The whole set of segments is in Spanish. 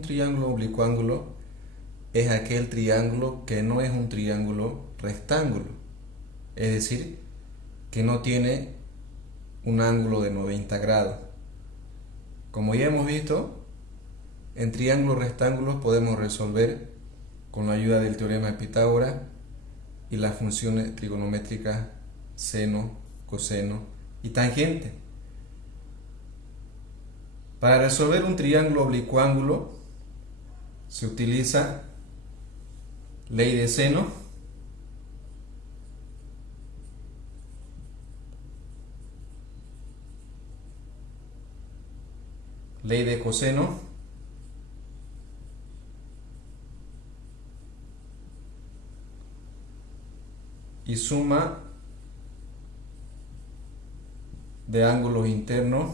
Un triángulo oblicuángulo es aquel triángulo que no es un triángulo rectángulo, es decir, que no tiene un ángulo de 90 grados. Como ya hemos visto, en triángulos rectángulos podemos resolver con la ayuda del teorema de Pitágoras y las funciones trigonométricas seno, coseno y tangente. Para resolver un triángulo oblicuángulo se utiliza ley de seno, ley de coseno y suma de ángulos internos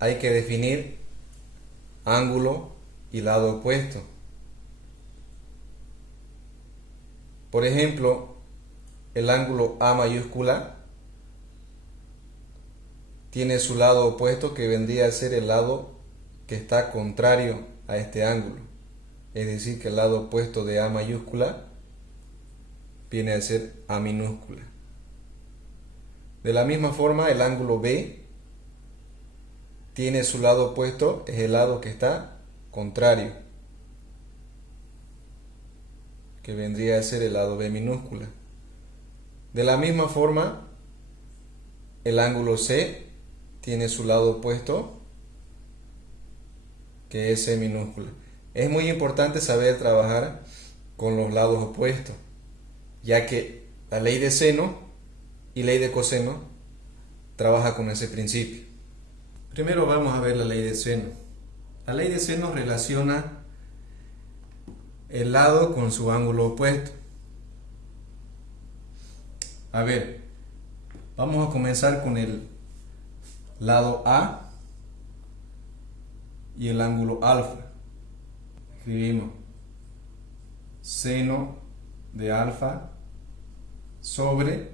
hay que definir ángulo y lado opuesto. Por ejemplo, el ángulo A mayúscula tiene su lado opuesto, que vendría a ser el lado que está contrario a este ángulo. Es decir, que el lado opuesto de A mayúscula viene a ser A minúscula. De la misma forma, el ángulo B tiene su lado opuesto, es el lado que está contrario, que vendría a ser el lado B minúscula. De la misma forma, el ángulo C tiene su lado opuesto, que es C minúscula. Es muy importante saber trabajar con los lados opuestos, ya que la ley de seno y ley de coseno trabaja con ese principio. Primero vamos a ver la ley de seno. La ley de seno relaciona el lado con su ángulo opuesto. A ver, vamos a comenzar con el lado A y el ángulo alfa. Escribimos seno de alfa sobre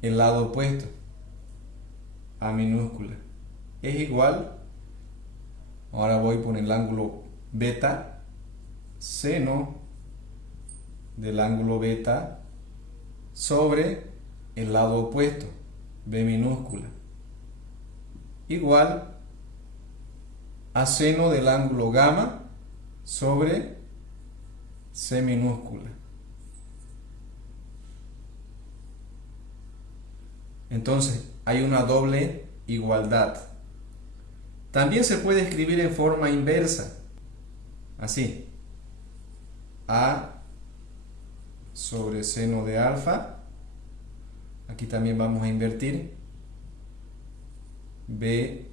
el lado opuesto, A minúscula, es igual, ahora voy por el ángulo beta, seno del ángulo beta sobre el lado opuesto, B minúscula, igual a seno del ángulo gamma sobre C minúscula. Entonces hay una doble igualdad. También se puede escribir en forma inversa, así: A sobre seno de alfa, aquí también vamos a invertir, B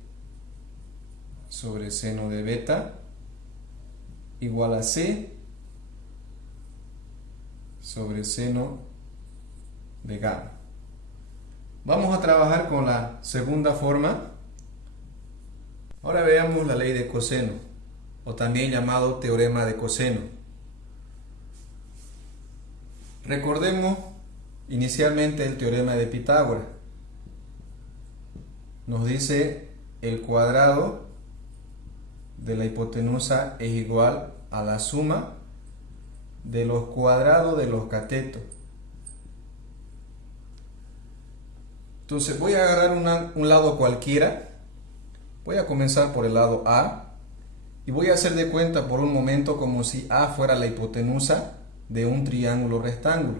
sobre seno de beta igual a C sobre seno de gamma. Vamos a trabajar con la segunda forma. Ahora veamos la ley de coseno, o también llamado teorema de coseno. Recordemos inicialmente el teorema de Pitágoras. Nos dice el cuadrado de la hipotenusa es igual a la suma de los cuadrados de los catetos. Entonces voy a agarrar un lado cualquiera. Voy a comenzar por el lado A y voy a hacer de cuenta por un momento como si A fuera la hipotenusa de un triángulo rectángulo.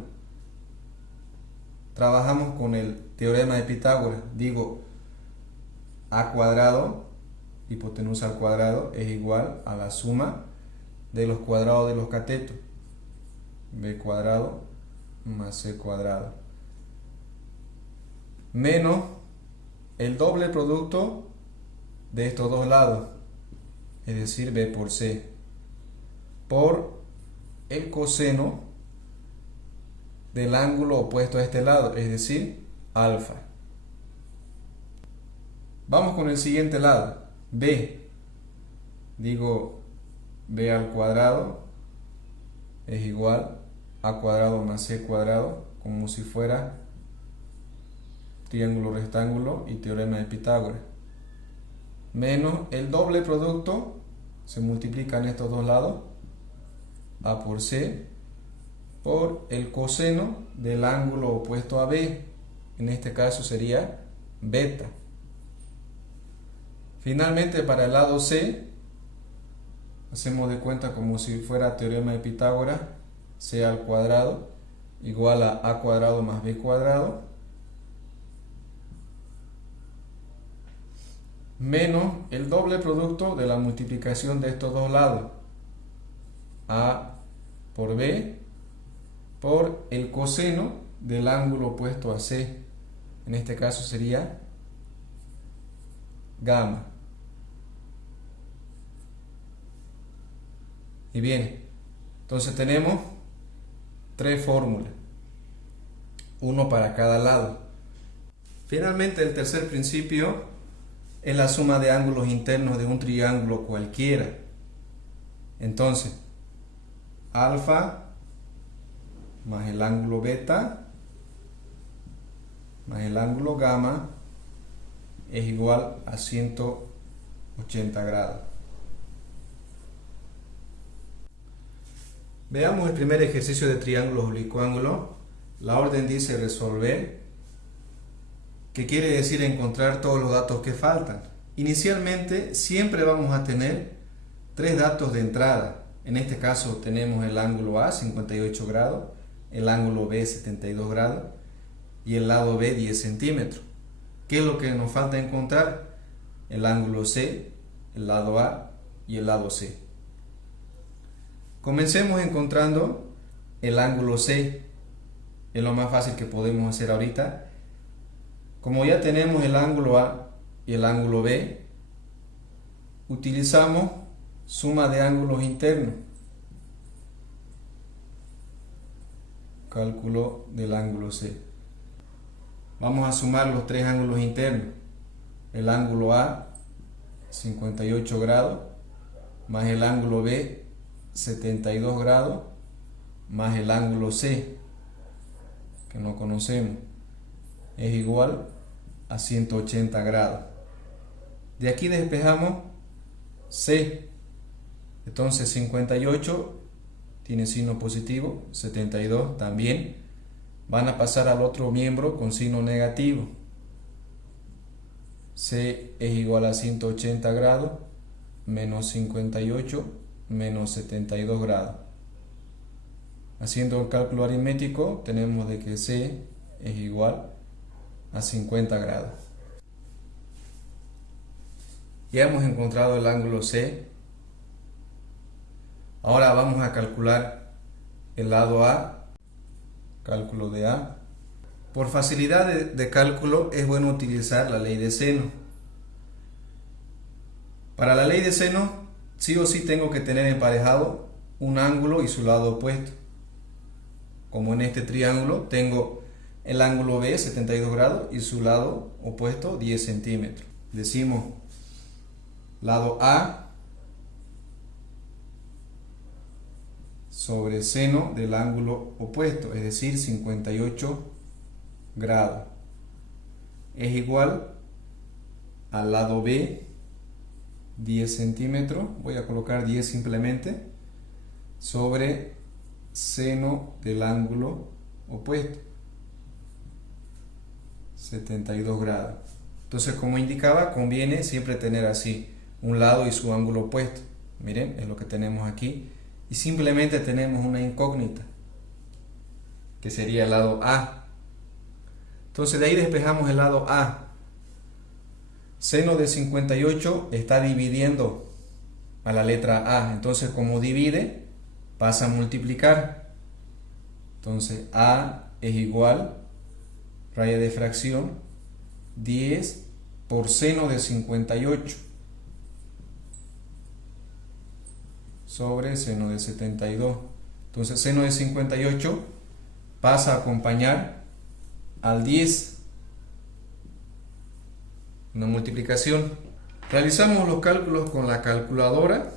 Trabajamos con el teorema de Pitágoras. Digo, A cuadrado, hipotenusa al cuadrado, es igual a la suma de los cuadrados de los catetos. B cuadrado más C cuadrado. Menos el doble producto de estos dos lados, es decir, B por C, por el coseno del ángulo opuesto a este lado, es decir, alfa. Vamos con el siguiente lado, B. Digo, B al cuadrado es igual a cuadrado más C cuadrado, como si fuera triángulo rectángulo y teorema de Pitágoras, menos el doble producto, se multiplican estos dos lados, A por C, por el coseno del ángulo opuesto a B, en este caso sería beta. Finalmente, para el lado C, hacemos de cuenta como si fuera teorema de Pitágoras, C al cuadrado igual a cuadrado más B cuadrado, menos el doble producto de la multiplicación de estos dos lados, A por B, por el coseno del ángulo opuesto a C, en este caso sería gamma. Y bien, entonces tenemos tres fórmulas, uno para cada lado. Finalmente, el tercer principio es la suma de ángulos internos de un triángulo cualquiera. Entonces, alfa más el ángulo beta más el ángulo gamma es igual a 180 grados. Veamos el primer ejercicio de triángulos oblicuángulos. La orden dice resolver, que quiere decir encontrar todos los datos que faltan. Inicialmente siempre vamos a tener tres datos de entrada. En este caso tenemos el ángulo A, 58 grados, el ángulo B, 72 grados, y el lado B, 10 centímetros. ¿Qué es lo que nos falta encontrar? El ángulo C, el lado A y el lado C. Comencemos encontrando el ángulo C. Es lo más fácil que podemos hacer ahorita. Como ya tenemos el ángulo A y el ángulo B, utilizamos suma de ángulos internos. Cálculo del ángulo C. Vamos a sumar los tres ángulos internos. El ángulo A, 58 grados, más el ángulo B, 72 grados, más el ángulo C, que no conocemos, es igual a 180 grados. De aquí despejamos C. Entonces 58 tiene signo positivo, 72 también. Van a pasar al otro miembro con signo negativo. C es igual a 180 grados menos 58 menos 72 grados. Haciendo el cálculo aritmético tenemos de que C es igual a 50 grados. Ya hemos encontrado el ángulo C. Ahora vamos a calcular el lado A. Cálculo de A. Por facilidad de cálculo es bueno utilizar la ley de seno. Para la ley de seno, sí o sí tengo que tener emparejado un ángulo y su lado opuesto. Como en este triángulo tengo el ángulo B, 72 grados, y su lado opuesto, 10 centímetros. Decimos lado A sobre seno del ángulo opuesto, es decir, 58 grados, es igual al lado B, 10 centímetros, voy a colocar 10 simplemente, sobre seno del ángulo opuesto, 72 grados. Entonces, como indicaba, conviene siempre tener así un lado y su ángulo opuesto. Miren, es lo que tenemos aquí. Y simplemente tenemos una incógnita, que sería el lado A. Entonces de ahí despejamos el lado A. Seno de 58 está dividiendo a la letra A. Entonces, como divide, pasa a multiplicar. Entonces A es igual, raya de fracción, 10 por seno de 58 sobre seno de 72. Entonces seno de 58 pasa a acompañar al 10. Una multiplicación. Realizamos los cálculos con la calculadora.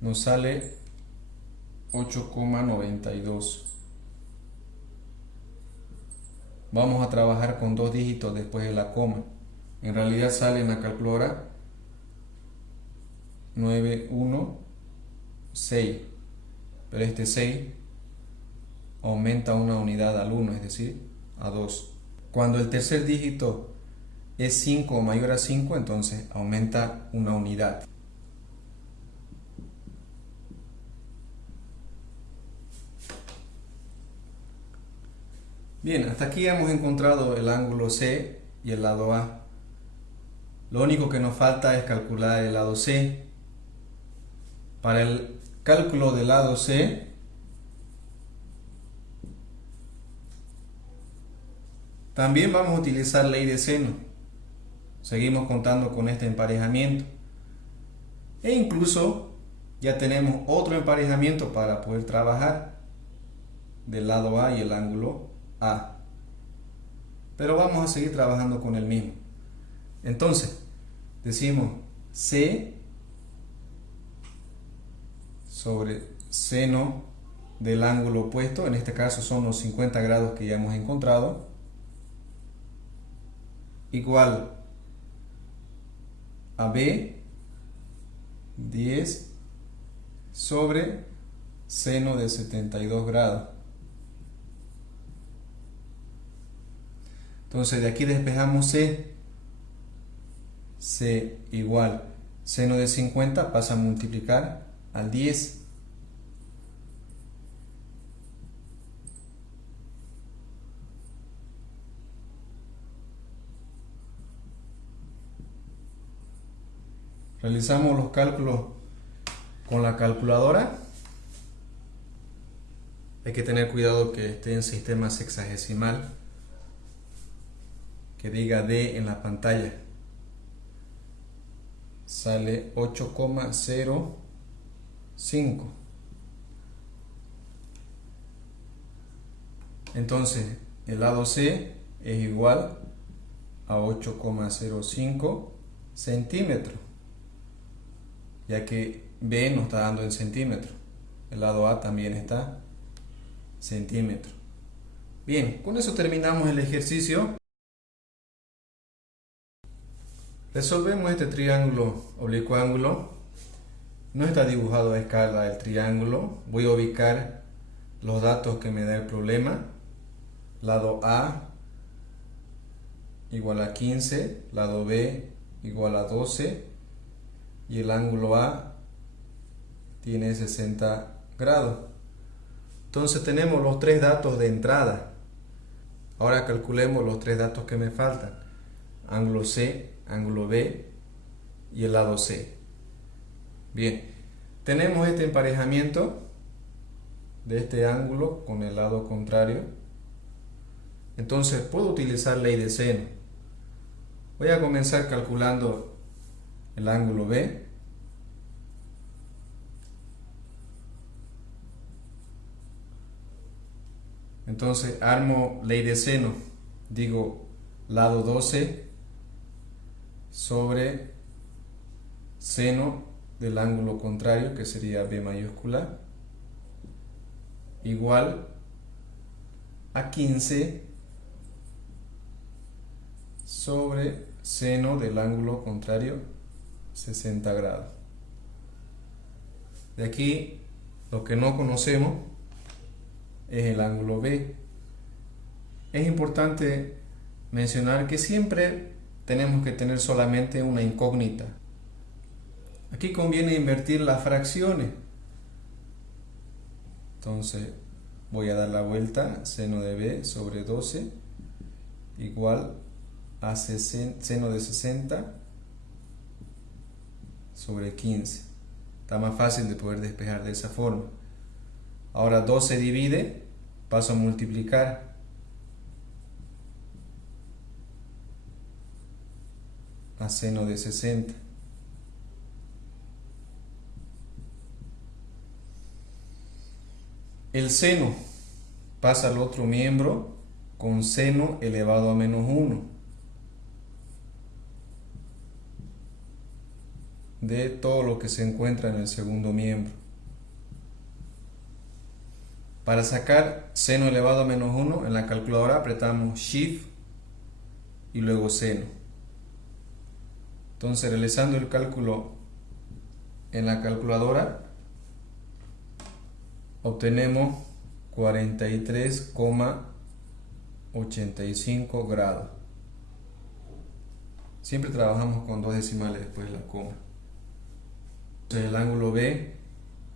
Nos sale 8,92. vamos a trabajar con 2 dígitos después de la coma. En realidad sale en la calculadora 916, pero este 6 aumenta una unidad al 1, es decir, a 2. Cuando el tercer dígito es 5 o mayor a 5, entonces aumenta una unidad. Bien, hasta aquí hemos encontrado el ángulo C y el lado A. Lo único que nos falta es calcular el lado C. Para el cálculo del lado C, también vamos a utilizar ley de seno. Seguimos contando con este emparejamiento. E incluso ya tenemos otro emparejamiento para poder trabajar del lado A y el ángulo A. Pero vamos a seguir trabajando con el mismo. Entonces, decimos C sobre seno del ángulo opuesto, en este caso son los 50 grados que ya hemos encontrado, igual a B 10 sobre seno de 72 grados. Entonces de aquí despejamos C. C igual seno de 50 pasa a multiplicar al 10. Realizamos los cálculos con la calculadora. Hay que tener cuidado que esté en sistema sexagesimal, que diga D en la pantalla. Sale 8,05. Entonces el lado C es igual a 8,05 centímetros, ya que B nos está dando en centímetros. El lado A también está centímetros. Bien, con eso terminamos el ejercicio. Resolvemos este triángulo oblicuo ángulo. No está dibujado a escala el triángulo. Voy a ubicar los datos que me da el problema. Lado A igual a 15, lado B igual a 12 y el ángulo A tiene 60 grados. Entonces tenemos los 3 datos de entrada. Ahora calculemos los 3 datos que me faltan. Ángulo C, ángulo B y el lado C. Bien, tenemos este emparejamiento de este ángulo con el lado contrario. Entonces puedo utilizar ley de seno. Voy a comenzar calculando el ángulo B. Entonces armo ley de seno. Digo lado 12 sobre seno del ángulo contrario, que sería B mayúscula, igual a 15 sobre seno del ángulo contrario 60 grados. De aquí lo que no conocemos es el ángulo B. Es importante mencionar que siempre tenemos que tener solamente una incógnita. Aquí conviene invertir las fracciones. Entonces voy a dar la vuelta, seno de B sobre 12 igual a seno de 60 sobre 15. Está más fácil de poder despejar de esa forma. Ahora 12 divide, paso a multiplicar. A seno de 60. El seno pasa al otro miembro con seno elevado a menos 1 de todo lo que se encuentra en el segundo miembro. Para sacar seno elevado a menos 1 en la calculadora apretamos Shift y luego seno. Entonces, realizando el cálculo en la calculadora, obtenemos 43,85 grados. Siempre trabajamos con dos decimales después de la coma. Entonces, el ángulo B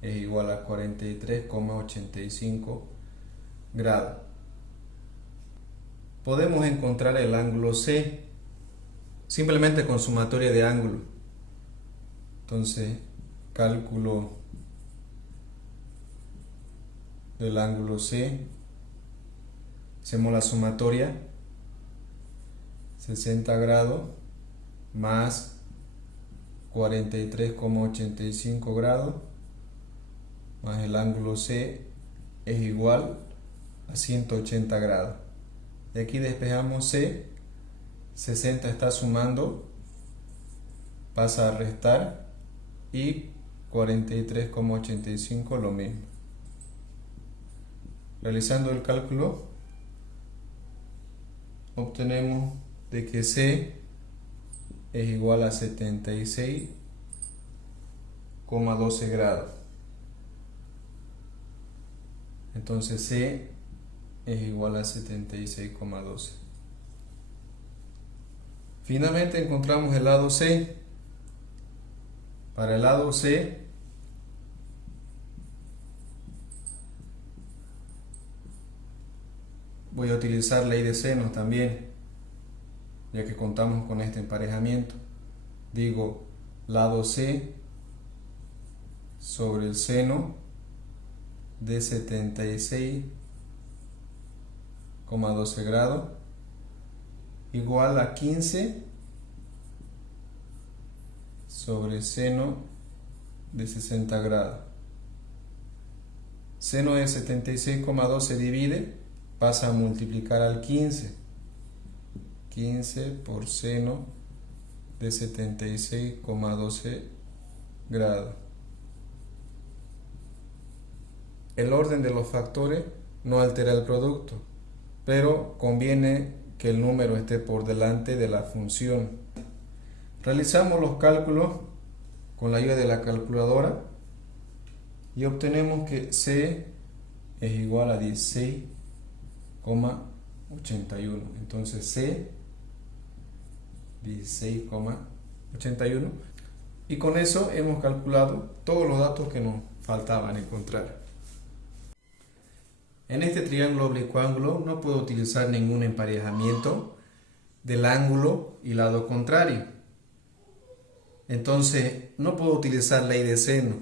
es igual a 43,85 grados. Podemos encontrar el ángulo C simplemente con sumatoria de ángulos. Entonces, cálculo del ángulo C, hacemos la sumatoria, 60 grados más 43,85 grados más el ángulo C es igual a 180 grados. Y aquí despejamos C, 60 está sumando, pasa a restar y 43,85 lo mismo. Realizando el cálculo, obtenemos de que C es igual a 76,12 grados. Entonces C es igual a 76,12. Finalmente encontramos el lado C. Para el lado C voy a utilizar ley de senos también, ya que contamos con este emparejamiento. Digo lado C sobre el seno de 76,12 grados igual a 15 sobre seno de 60 grados. Seno de 76,12 divide, pasa a multiplicar al 15. 15 por seno de 76,12 grados. El orden de los factores no altera el producto, pero conviene que el número esté por delante de la función. Realizamos los cálculos con la ayuda de la calculadora y obtenemos que C es igual a 16,81. Entonces C 16,81, y con eso hemos calculado todos los datos que nos faltaban encontrar. En este triángulo oblicuo no puedo utilizar ningún emparejamiento del ángulo y lado contrario. Entonces no puedo utilizar ley de seno.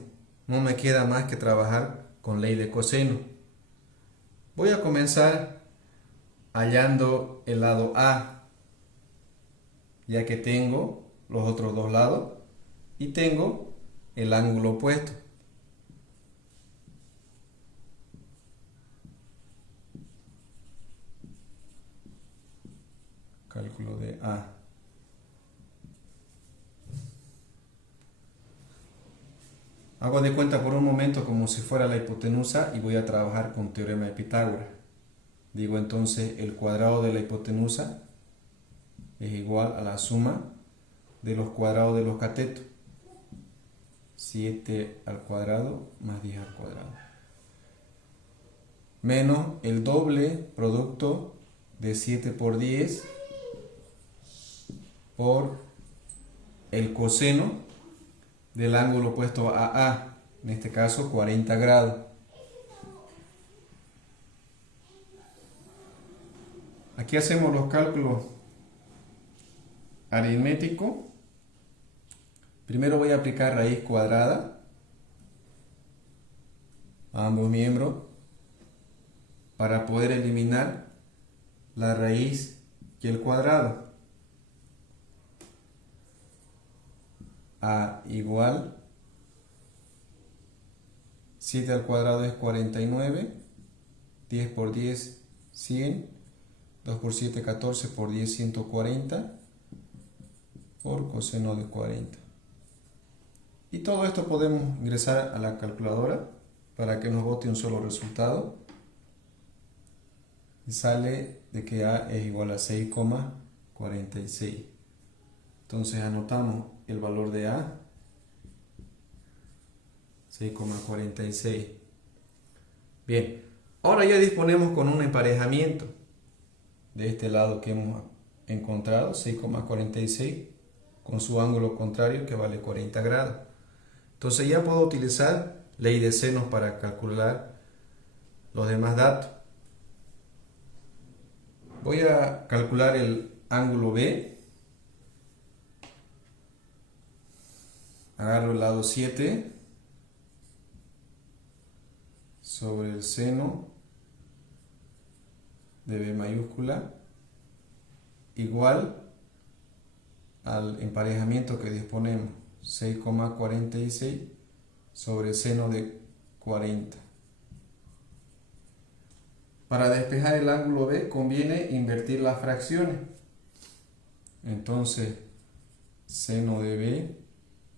No me queda más que trabajar con ley de coseno. Voy a comenzar hallando el lado A, ya que tengo los otros dos lados y tengo el ángulo opuesto. Cálculo de A. Hago de cuenta por un momento como si fuera la hipotenusa y voy a trabajar con teorema de Pitágoras. Digo entonces el cuadrado de la hipotenusa es igual a la suma de los cuadrados de los catetos. 7 al cuadrado más 10 al cuadrado. Menos el doble producto de 7 por 10 por el coseno del ángulo opuesto a A, en este caso 40 grados. Aquí hacemos los cálculos aritméticos. Primero voy a aplicar raíz cuadrada a ambos miembros para poder eliminar la raíz y el cuadrado. A igual 7 al cuadrado es 49, 10 por 10 100, 2 por 7 14, por 10 140 por coseno de 40. Y todo esto podemos ingresar a la calculadora para que nos bote un solo resultado. y sale de que A es igual a 6,46. Entonces anotamos el valor de A, 6,46. Bien, ahora ya disponemos con un emparejamiento de este lado que hemos encontrado, 6,46, con su ángulo contrario que vale 40 grados. Entonces ya puedo utilizar ley de senos para calcular los demás datos. Voy a calcular el ángulo B. Agarro el lado 7 sobre el seno de B mayúscula igual al emparejamiento que disponemos, 6,46 sobre seno de 40. Para despejar el ángulo B conviene invertir las fracciones. Entonces, seno de B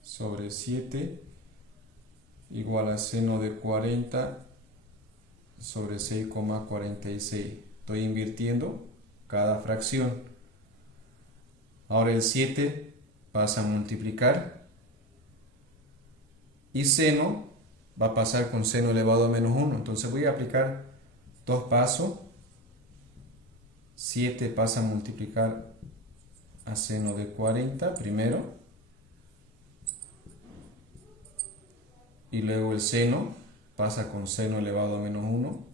sobre 7 igual a seno de 40 sobre 6,46. Estoy invirtiendo cada fracción. Ahora el 7 pasa a multiplicar y seno va a pasar con seno elevado a menos 1. Entonces voy a aplicar dos pasos. 7 pasa a multiplicar a seno de 40 primero y luego el seno pasa con seno elevado a menos 1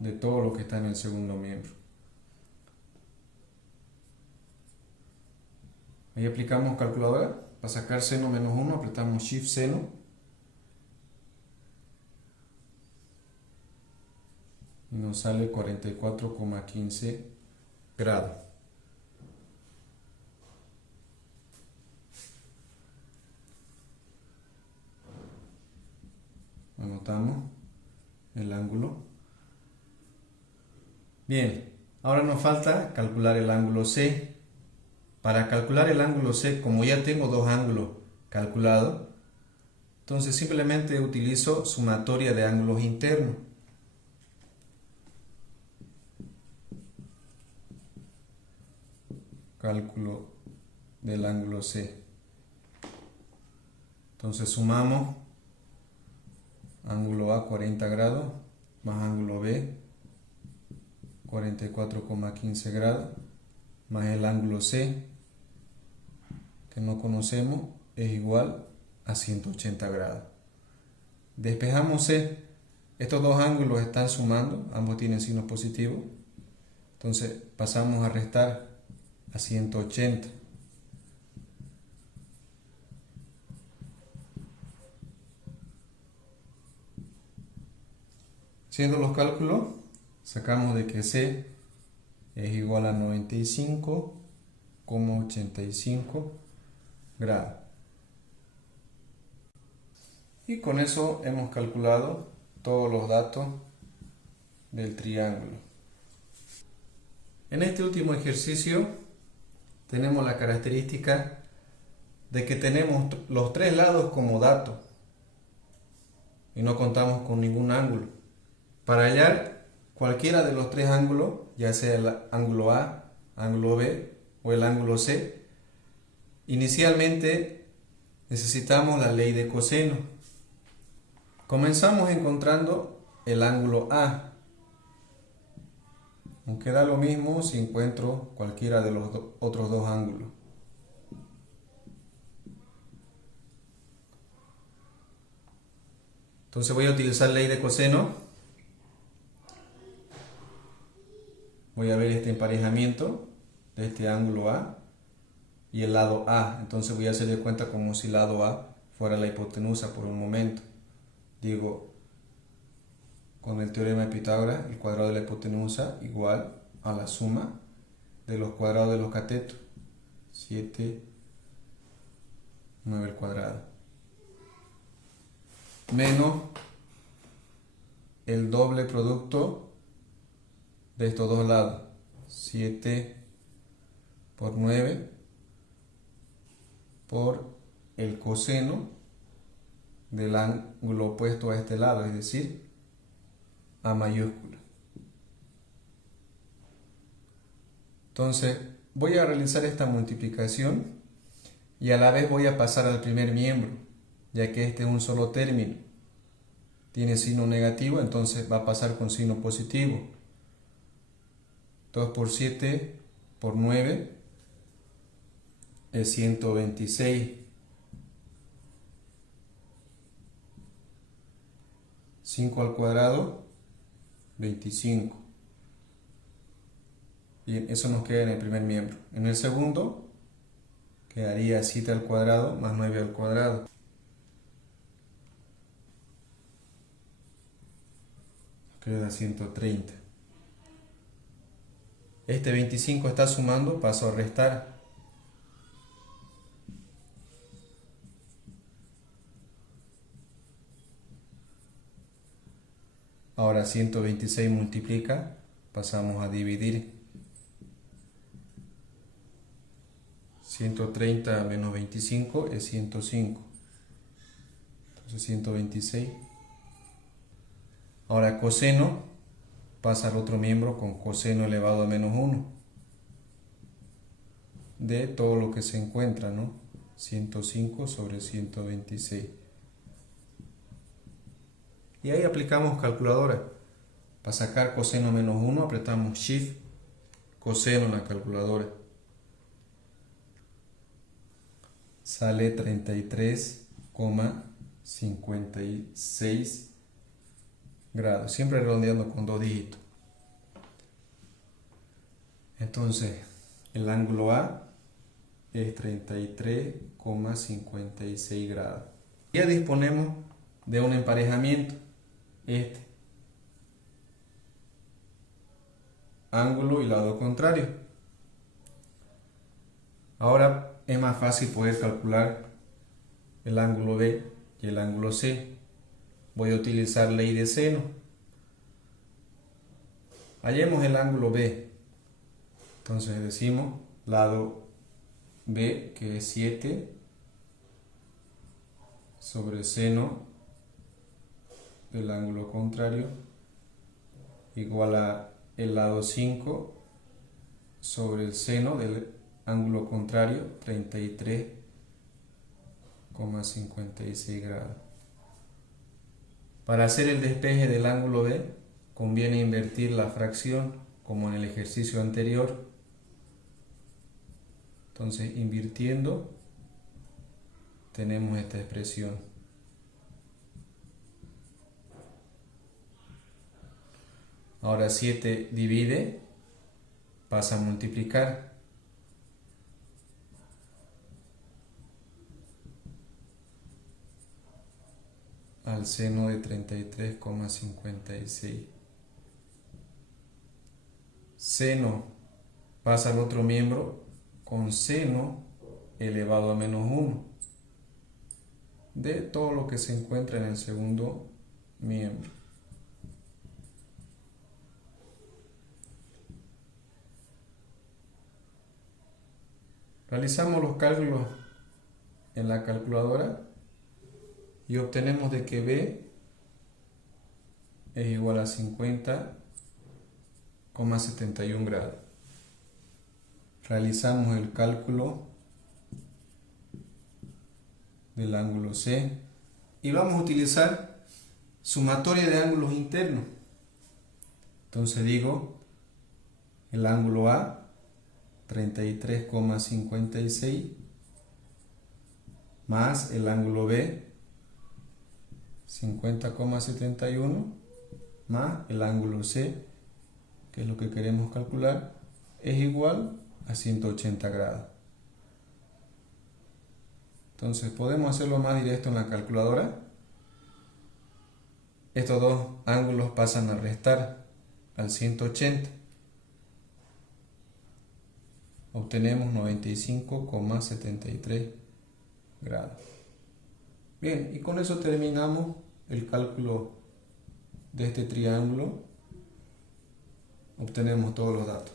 de todo lo que está en el segundo miembro. Ahí aplicamos calculadora. Para sacar seno menos 1 apretamos Shift seno. Y nos sale 44,15 grados. Anotamos el ángulo. Bien, ahora nos falta calcular el ángulo C. Para calcular el ángulo C, como ya tengo dos ángulos calculados, entonces simplemente utilizo sumatoria de ángulos internos. Cálculo del ángulo C. Entonces sumamos ángulo A 40 grados más ángulo B 44,15 grados más el ángulo C que no conocemos es igual a 180 grados. Despejamos C. Estos dos ángulos están sumando, ambos tienen signos positivos. Entonces pasamos a restar a 180. Haciendo los cálculos, sacamos de que C es igual a 95,85 grados. Y con eso hemos calculado todos los datos del triángulo. En este último ejercicio tenemos la característica de que tenemos los tres lados como datos y no contamos con ningún ángulo. Para hallar cualquiera de los tres ángulos, ya sea el ángulo A, ángulo B o el ángulo C, inicialmente necesitamos la ley de coseno. Comenzamos encontrando el ángulo A, aunque da lo mismo si encuentro cualquiera de los otros dos ángulos. Entonces voy a utilizar ley de coseno. Voy a ver este emparejamiento de este ángulo A y el lado A. Entonces voy a hacer de cuenta como si el lado A fuera la hipotenusa por un momento. Digo, con el teorema de Pitágoras, el cuadrado de la hipotenusa igual a la suma de los cuadrados de los catetos. 7, 9 al cuadrado. Menos el doble producto de estos dos lados. 7 por 9 por el coseno del ángulo opuesto a este lado, es decir, A mayúscula. Entonces voy a realizar esta multiplicación y a la vez voy a pasar al primer miembro, ya que este es un solo término. Tiene signo negativo, entonces va a pasar con signo positivo. 2 por 7 por 9 es 126. 5 al cuadrado, 25. Bien, eso nos queda en el primer miembro. En el segundo, quedaría 7 al cuadrado más 9 al cuadrado. Queda 130. Este 25 está sumando, paso a restar. Ahora 126 multiplica, pasamos a dividir. 130 menos 25 es 105. Entonces 126. Ahora coseno pasa al otro miembro con coseno elevado a menos 1 de todo lo que se encuentra, ¿no? 105 sobre 126. Y ahí aplicamos calculadora. Para sacar coseno menos 1 apretamos Shift, coseno en la calculadora. Sale 33,56 grados, siempre redondeando con 2 dígitos. Entonces, el ángulo A es 33,56 grados. Ya disponemos de un emparejamiento. Este ángulo y lado contrario. Ahora es más fácil poder calcular el ángulo B y el ángulo C. Voy a utilizar ley de seno. Hallemos el ángulo B. Entonces decimos lado B, que es 7 sobre seno del ángulo contrario, igual a el lado 5 sobre el seno del ángulo contrario, 33,56 grados. Para hacer el despeje del ángulo B, conviene invertir la fracción, como en el ejercicio anterior. Entonces, invirtiendo, tenemos esta expresión. Ahora 7 divide, pasa a multiplicar. Al seno de 33,56. Seno pasa al otro miembro con seno elevado a menos 1 de todo lo que se encuentra en el segundo miembro. Realizamos los cálculos en la calculadora y obtenemos de que B es igual a 50,71 grados. Realizamos el cálculo del ángulo C y vamos a utilizar sumatoria de ángulos internos. Entonces digo el ángulo A 33,56 más el ángulo B 50,71 más el ángulo C, que es lo que queremos calcular, es igual a 180 grados. Entonces podemos hacerlo más directo en la calculadora. Estos dos ángulos pasan a restar al 180. Obtenemos 95,73 grados. Bien, y con eso terminamos el cálculo de este triángulo. Obtenemos todos los datos.